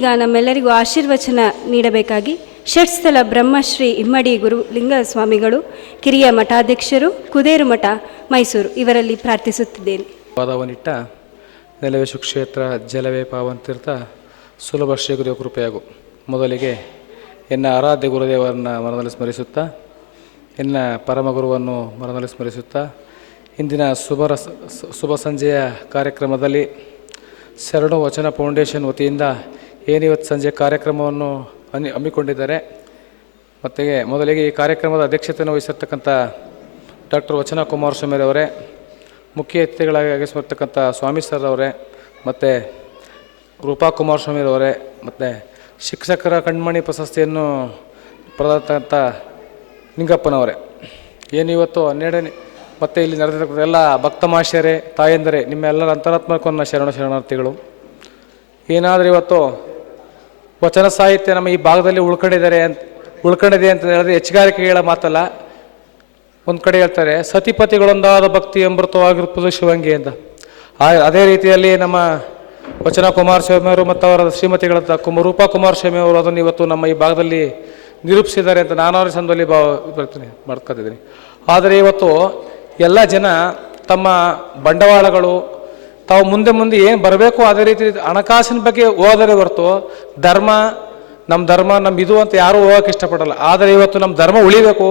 ಈಗ ನಮ್ಮೆಲ್ಲರಿಗೂ ಆಶೀರ್ವಚನ ನೀಡಬೇಕಾಗಿ ಷಟ್ಸ್ಥಲ ಬ್ರಹ್ಮಶ್ರೀ ಇಮ್ಮಡಿ ಗುರು ಲಿಂಗ ಸ್ವಾಮಿಗಳು ಕಿರಿಯ ಮಠಾಧ್ಯಕ್ಷರು, ಕುದೇರು ಮಠ, ಮೈಸೂರು ಇವರಲ್ಲಿ ಪ್ರಾರ್ಥಿಸುತ್ತಿದ್ದೇನೆ. ಪಾದವನಿಟ್ಟ ನೆಲವೇ ಸುಕ್ಷೇತ್ರ ಜಲವೇ ಪಾವಂತೀರ್ಥ ಸುಲಭ ಶ್ರೀ ಗುರು ಕೃಪೆಯಾಗು. ಮೊದಲಿಗೆ ಎನ್ನ ಆರಾಧ್ಯ ಗುರುದೇವರನ್ನ ಮನದಲ್ಲಿ ಸ್ಮರಿಸುತ್ತಾ, ಎನ್ನ ಪರಮಗುರುವನ್ನು ಮನದಲ್ಲಿ ಸ್ಮರಿಸುತ್ತಾ, ಇಂದಿನ ಶುಭ ಶುಭ ಸಂಜೆಯ ಕಾರ್ಯಕ್ರಮದಲ್ಲಿ ಶರಣು ವಚನ ಫೌಂಡೇಶನ್ ವತಿಯಿಂದ ಏನಿವತ್ತು ಸಂಜೆ ಕಾರ್ಯಕ್ರಮವನ್ನು ಹಮ್ಮಿ ಹಮ್ಮಿಕೊಂಡಿದ್ದಾರೆ, ಮತ್ತು ಮೊದಲಿಗೆ ಈ ಕಾರ್ಯಕ್ರಮದ ಅಧ್ಯಕ್ಷತೆಯನ್ನು ವಹಿಸಿರ್ತಕ್ಕಂಥ ಡಾಕ್ಟರ್ ವಚನ ಕುಮಾರಸ್ವಾಮಿ ಅವರೇ ಮುಖ್ಯ ಅತಿಥಿಗಳಾಗಿ ಆಗಮಿಸಿರ್ತಕ್ಕಂಥ ಸ್ವಾಮಿ ಸರ್ ಅವರೇ ಮತ್ತು ರೂಪಾ ಕುಮಾರಸ್ವಾಮಿ ಅವರೇ ಮತ್ತು ಶಿಕ್ಷಕರ ಕಣ್ಮಣಿ ಪ್ರಶಸ್ತಿಯನ್ನು ಪಡೆದಂಥ ನಿಂಗಪ್ಪನವರೇ. ಏನು ಇವತ್ತು ಹನ್ನೆರಡನೇ, ಮತ್ತು ಇಲ್ಲಿ ನಡೆದಿರ್ತಕ್ಕಂಥ ಎಲ್ಲ ಭಕ್ತ ತಾಯಂದರೆ ತಾಯಂದರೇ, ನಿಮ್ಮೆಲ್ಲರ ಅಂತರಾತ್ಮಕವನ್ನು ಶರಣ ಶರಣಾರ್ಥಿಗಳು. ಏನಾದರೂ ಇವತ್ತು ವಚನ ಸಾಹಿತ್ಯ ನಮ್ಮ ಈ ಭಾಗದಲ್ಲಿ ಉಳ್ಕೊಂಡಿದ್ದಾರೆ ಅಂತ, ಉಳ್ಕೊಂಡಿದೆ ಅಂತ ಹೇಳಿದ್ರೆ ಹೆಚ್ಚುಗಾರಿಕೆ ಹೇಳೋ ಮಾತಲ್ಲ. ಒಂದು ಕಡೆ ಹೇಳ್ತಾರೆ, ಸತಿಪತಿಗಳೊಂದಾದ ಭಕ್ತಿ ಅಮೃತವಾಗಿರುತ್ತದೆ ಶಿವಂಗಿ ಅಂತ. ಅದೇ ರೀತಿಯಲ್ಲಿ ನಮ್ಮ ವಚನ ಕುಮಾರಸ್ವಾಮಿ ಅವರು ಮತ್ತು ಅವರ ಶ್ರೀಮತಿಗಳಂತ ಕುಮ ರೂಪಾ ಕುಮಾರಸ್ವಾಮಿ ಅವರು ಅದನ್ನು ಇವತ್ತು ನಮ್ಮ ಈ ಭಾಗದಲ್ಲಿ ನಿರೂಪಿಸಿದ್ದಾರೆ ಅಂತ ನಾನು ಅವರ ಸಂದಲ್ಲಿ ಭಾವ ಬರ್ತೀನಿ ಮಾಡ್ಕೊತಿದ್ದೀನಿ ಆದರೆ ಇವತ್ತು ಎಲ್ಲ ಜನ ತಮ್ಮ ಬಂಡವಾಳಗಳು ತಾವು ಮುಂದೆ ಮುಂದೆ ಏನು ಬರಬೇಕು ಅದೇ ರೀತಿ ಹಣಕಾಸಿನ ಬಗ್ಗೆ ಹೋದರೆ ಹೊರತು ಧರ್ಮ ನಮ್ಮ ಧರ್ಮ ನಮ್ಮ ಇದು ಅಂತ ಯಾರೂ ಹೋಗೋಕೆ ಇಷ್ಟಪಡಲ್ಲ. ಆದರೆ ಇವತ್ತು ನಮ್ಮ ಧರ್ಮ ಉಳಿಬೇಕು.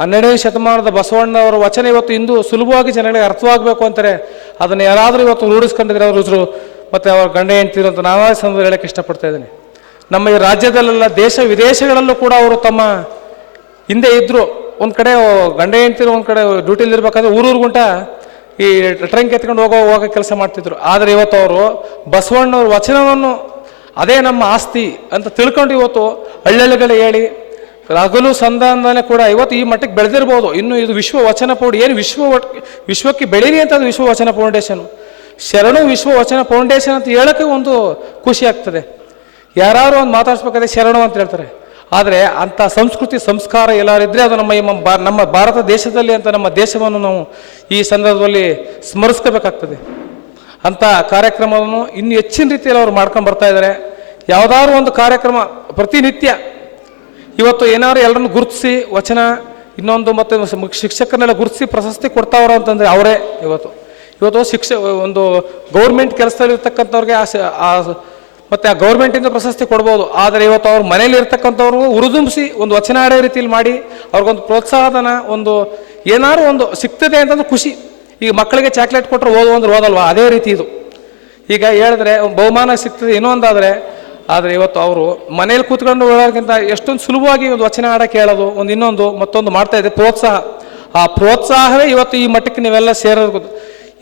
ಹನ್ನೆರಡನೇ ಶತಮಾನದ ಬಸವಣ್ಣವರ ವಚನ ಇವತ್ತು ಇಂದು ಸುಲಭವಾಗಿ ಜನಗಳಿಗೆ ಅರ್ಥವಾಗಬೇಕು ಅಂತಾರೆ. ಅದನ್ನು ಯಾರಾದರೂ ಇವತ್ತು ರೂಢಿಸ್ಕೊಂಡಿದ್ರೆ ಅವರು ಉಸಿರು, ಮತ್ತು ಅವ್ರ ಗಂಡ ಹೆಂಡ್ತಿರು ಅಂತ ನಾವೇ ಸಂದರ್ಭ ಹೇಳೋಕ್ಕೆ ಇಷ್ಟಪಡ್ತಾ ಇದ್ದೀನಿ. ನಮ್ಮ ಈ ರಾಜ್ಯದಲ್ಲೆಲ್ಲ ದೇಶ ವಿದೇಶಗಳಲ್ಲೂ ಕೂಡ ಅವರು ತಮ್ಮ ಹಿಂದೆ ಇದ್ದರು ಒಂದು ಕಡೆ ಗಂಡ ಹೆಂಡ್ತಿರು, ಒಂದು ಕಡೆ ಡ್ಯೂಟಿಲಿ ಊರೂರು ಊರೂರ್ಗುಂಟ ಈ ಟ್ರಂಕ್ ಎತ್ಕೊಂಡು ಹೋಗೋ ಹೋಗೋ ಕೆಲಸ ಮಾಡ್ತಿದ್ರು. ಆದರೆ ಇವತ್ತು ಅವರು ಬಸವಣ್ಣವ್ರ ವಚನವನ್ನು ಅದೇ ನಮ್ಮ ಆಸ್ತಿ ಅಂತ ತಿಳ್ಕೊಂಡು ಇವತ್ತು ಹಳ್ಳಿಗಳು ಹೇಳಿ, ಹಗಲು ಸಂಧಾನದಲ್ಲೇ ಕೂಡ ಇವತ್ತು ಈ ಮಟ್ಟಕ್ಕೆ ಬೆಳೆದಿರ್ಬೋದು. ಇನ್ನು ಇದು ವಿಶ್ವ ವಚನ ಪೌಡಿ ಏನು ವಿಶ್ವ ವಿಶ್ವಕ್ಕೆ ಬೆಳೀರಿ ಅಂತ ಅದು ವಿಶ್ವ ವಚನ ಫೌಂಡೇಶನ್. ಶರಣು ವಿಶ್ವ ವಚನ ಫೌಂಡೇಶನ್ ಅಂತ ಹೇಳೋಕ್ಕೆ ಒಂದು ಖುಷಿ ಆಗ್ತದೆ. ಯಾರು ಒಂದು ಮಾತಾಡ್ಸ್ಬೇಕಾದ್ರೆ ಶರಣು ಅಂತ ಹೇಳ್ತಾರೆ. ಆದರೆ ಅಂಥ ಸಂಸ್ಕೃತಿ, ಸಂಸ್ಕಾರ ಎಲ್ಲರಿದ್ದರೆ ಅದು ನಮ್ಮ ನಮ್ಮ ಭಾರತ ದೇಶದಲ್ಲಿ ಅಂತ ನಮ್ಮ ದೇಶವನ್ನು ನಾವು ಈ ಸಂದರ್ಭದಲ್ಲಿ ಸ್ಮರಿಸ್ಕೋಬೇಕಾಗ್ತದೆ. ಅಂಥ ಕಾರ್ಯಕ್ರಮವನ್ನು ಇನ್ನು ಹೆಚ್ಚಿನ ರೀತಿಯಲ್ಲಿ ಅವರು ಮಾಡ್ಕೊಂಡು ಬರ್ತಾ ಇದ್ದಾರೆ ಯಾವುದಾದ್ರು ಒಂದು ಕಾರ್ಯಕ್ರಮ, ಪ್ರತಿನಿತ್ಯ ಇವತ್ತು ಏನಾದ್ರು ಎಲ್ಲರನ್ನು ಗುರುತಿಸಿ ವಚನ, ಇನ್ನೊಂದು ಮತ್ತು ಶಿಕ್ಷಕರನ್ನೆಲ್ಲ ಗುರುತಿಸಿ ಪ್ರಶಸ್ತಿ ಕೊಡ್ತಾವ್ರ ಅಂತಂದರೆ ಅವರೇ ಇವತ್ತು. ಇವತ್ತು ಶಿಕ್ಷ ಒಂದು ಗೌರ್ಮೆಂಟ್ ಕೆಲಸದಲ್ಲಿ ಇರ್ತಕ್ಕಂಥವ್ರಿಗೆ ಆ ಸ- ಆ ಮತ್ತು ಆ ಗೌರ್ಮೆಂಟಿಂದ ಪ್ರಶಸ್ತಿ ಕೊಡ್ಬೋದು. ಆದರೆ ಇವತ್ತು ಅವ್ರ ಮನೇಲಿ ಇರ್ತಕ್ಕಂಥವ್ರು ಉರಿದುಂಬಿಸಿ ಒಂದು ವಚನ ಆಡೋ ರೀತಿಯಲ್ಲಿ ಮಾಡಿ ಅವ್ರಿಗೊಂದು ಪ್ರೋತ್ಸಾಹನ ಒಂದು ಏನಾದ್ರು ಒಂದು ಸಿಗ್ತದೆ ಅಂತಂದ್ರೆ ಖುಷಿ. ಈಗ ಮಕ್ಕಳಿಗೆ ಚಾಕ್ಲೇಟ್ ಕೊಟ್ಟರೆ ಓದು ಅಂದ್ರೆ ಓದಲ್ವಾ? ಅದೇ ರೀತಿ ಇದು. ಈಗ ಹೇಳಿದ್ರೆ ಬಹುಮಾನ ಸಿಗ್ತದೆ ಏನೋ ಒಂದಾದರೆ ಆದರೆ ಇವತ್ತು ಅವರು ಮನೇಲಿ ಕೂತ್ಕೊಂಡು ಹೇಳೋದಕ್ಕಿಂತ ಎಷ್ಟೊಂದು ಸುಲಭವಾಗಿ ಒಂದು ವಚನ ಆಡ ಕೇಳೋದು, ಒಂದು ಇನ್ನೊಂದು, ಮತ್ತೊಂದು ಮಾಡ್ತಾ ಇದೆ ಪ್ರೋತ್ಸಾಹ. ಆ ಪ್ರೋತ್ಸಾಹವೇ ಇವತ್ತು ಈ ಮಟ್ಟಕ್ಕೆ ನೀವೆಲ್ಲ ಸೇರೋದು.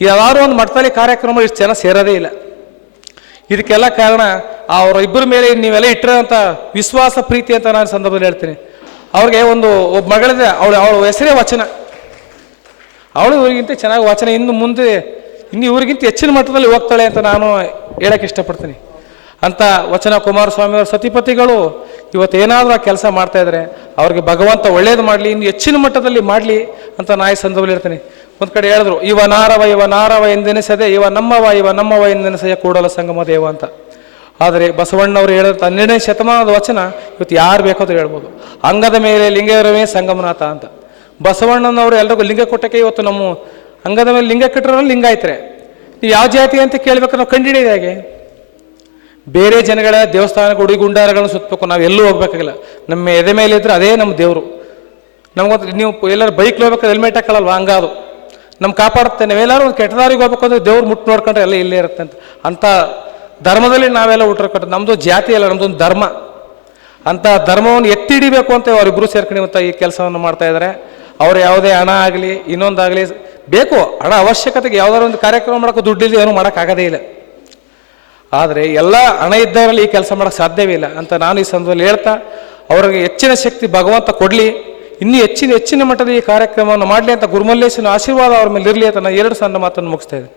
ಯಾರು ಒಂದು ಮಟ್ಟದಲ್ಲಿ ಕಾರ್ಯಕ್ರಮ ಇಷ್ಟು ಜನ ಸೇರೋದೇ ಇಲ್ಲ. ಇದಕ್ಕೆಲ್ಲ ಕಾರಣ ಅವರ ಇಬ್ಬರ ಮೇಲೆ ನೀವೆಲ್ಲ ಇಟ್ಟಿರೋಂಥ ವಿಶ್ವಾಸ, ಪ್ರೀತಿ ಅಂತ ನಾನು ಸಂದರ್ಭದಲ್ಲಿ ಹೇಳ್ತೀನಿ. ಅವ್ರಿಗೆ ಒಂದು ಒಬ್ಬ ಮಗಳಿದೆ, ಅವಳು ಅವಳ ಹೆಸರೇ ವಚನ. ಅವಳು ಇವ್ರಿಗಿಂತ ಚೆನ್ನಾಗಿ ವಚನ, ಇನ್ನು ಮುಂದೆ, ಇನ್ನು ಇವ್ರಿಗಿಂತ ಹೆಚ್ಚಿನ ಮಟ್ಟದಲ್ಲಿ ಹೋಗ್ತಾಳೆ ಅಂತ ನಾನು ಹೇಳಕ್ಕೆ ಇಷ್ಟಪಡ್ತೀನಿ. ಅಂತ ವಚನ ಕುಮಾರಸ್ವಾಮಿಯವರ ಸತಿಪತಿಗಳು ಇವತ್ತು ಏನಾದರೂ ಆ ಕೆಲಸ ಮಾಡ್ತಾ ಇದ್ರೆ ಅವ್ರಿಗೆ ಭಗವಂತ ಒಳ್ಳೇದು ಮಾಡಲಿ, ಇನ್ನು ಹೆಚ್ಚಿನ ಮಟ್ಟದಲ್ಲಿ ಮಾಡಲಿ ಅಂತ ನಾಯಿ ಸಂದರ್ಭದಲ್ಲಿ ಇರ್ತೀನಿ. ಒಂದು ಕಡೆ ಹೇಳಿದ್ರು, ಇವ ನಾರವ ಇವ ನಾರವ ಎಂದೆನಿಸದೆ, ಇವ ನಮ್ಮವ ಇವ ನಮ್ಮವ ಎಂದೆನಿಸದೆ ಕೂಡಲ ಸಂಗಮ ದೇವ ಅಂತ. ಆದರೆ ಬಸವಣ್ಣವರು ಹೇಳಿದಂಥ ಹನ್ನೆರಡನೇ ಶತಮಾನದ ವಚನ ಇವತ್ತು ಯಾರು ಬೇಕಾದ್ರೂ ಹೇಳ್ಬೋದು. ಅಂಗದ ಮೇಲೆ ಲಿಂಗರವೇ ಸಂಗಮನಾಥ ಅಂತ. ಬಸವಣ್ಣನವರು ಎಲ್ರಿಗೂ ಲಿಂಗ ಕೊಟ್ಟಕ್ಕೆ ಇವತ್ತು ನಮ್ಮ ಅಂಗದ ಮೇಲೆ ಲಿಂಗ ಕಟ್ಟಿರೋ ಲಿಂಗಾಯ್ತರೆ. ನೀವು ಯಾವ ಜಾತಿ ಅಂತ ಕೇಳಬೇಕು ನಾವು ಕಂಡಿಡಿಯೋದು ಹೇಗೆ? ಬೇರೆ ಜನಗಳ ದೇವಸ್ಥಾನ ಗುಡಿ ಗುಂಡಾರಗಳನ್ನು ಸುತ್ತಬೇಕು. ನಾವು ಎಲ್ಲೂ ಹೋಗ್ಬೇಕಾಗಿಲ್ಲ. ನಮ್ಮ ಎದೆ ಮೇಲೆ ಇದ್ರೆ ಅದೇ ನಮ್ಮ ದೇವರು. ನಮ್ಗೊಂದು ನೀವು ಎಲ್ಲರೂ ಬೈಕ್ ಹೋಗ್ಬೇಕಾದ್ರೆ ಹೆಲ್ಮೆಟ್ ಹಾಕಲ್ಲಲ್ವ ಹಂಗಾದು. ನಮ್ಮ ಕಾಪಾಡುತ್ತೆ ನಾವೆಲ್ಲರೂ ಒಂದು ಕೆಟ್ಟ ದಾರಿಗೆ ಹೋಗ್ಬೇಕು ಅಂದ್ರೆ ದೇವ್ರು ಮುಟ್ಟು ನೋಡ್ಕೊಂಡ್ರೆ ಎಲ್ಲ ಇಲ್ಲೇ ಇರುತ್ತೆ ಅಂತ. ಅಂಥ ಧರ್ಮದಲ್ಲಿ ನಾವೆಲ್ಲ ಹುಟ್ಟಿರ್ಕೊಂಡು ನಮ್ಮದು ಜಾತಿ ಅಲ್ಲ ನಮ್ಮದೊಂದು ಧರ್ಮ. ಅಂಥ ಧರ್ಮವನ್ನು ಎತ್ತಿ ಹಿಡಿಬೇಕು ಅಂತ ಅವರಿಬ್ಬರು ಸೇರ್ಕೊಂಡು ಈ ಕೆಲಸವನ್ನು ಮಾಡ್ತಾ ಇದ್ದಾರೆ. ಅವ್ರು ಯಾವುದೇ ಹಣ ಆಗಲಿ, ಇನ್ನೊಂದಾಗಲಿ, ಬೇಕು. ಹಣ ಅವಶ್ಯಕತೆಗೆ ಯಾವುದಾದ್ರು ಒಂದು ಕಾರ್ಯಕ್ರಮ ಮಾಡೋಕ್ಕೂ ದುಡ್ಡಿಲ್ಲ ಏನೂ ಮಾಡೋಕ್ಕಾಗೋದೇ ಇಲ್ಲ. ಆದರೆ ಎಲ್ಲ ಹಣ ಇದ್ದವರಲ್ಲಿ ಈ ಕೆಲಸ ಮಾಡೋಕ್ಕೆ ಸಾಧ್ಯವೇ ಇಲ್ಲ ಅಂತ ನಾನು ಈ ಸಂದರ್ಭದಲ್ಲಿ ಹೇಳ್ತಾ, ಅವರಿಗೆ ಹೆಚ್ಚಿನ ಶಕ್ತಿ ಭಗವಂತ ಕೊಡಲಿ, ಇನ್ನೂ ಹೆಚ್ಚಿನ ಹೆಚ್ಚಿನ ಮಟ್ಟದ ಈ ಕಾರ್ಯಕ್ರಮವನ್ನು ಮಾಡಲಿ ಅಂತ ಗುರುಮಲ್ಲೇಶನ ಆಶೀರ್ವಾದ ಅವ್ರ ಮೇಲೆ ಇರಲಿ ಅಂತ ನಾನು ಎರಡು ಸಣ್ಣ ಮಾತನ್ನು ಮುಗಿಸ್ತಾ ಇದ್ದೀನಿ.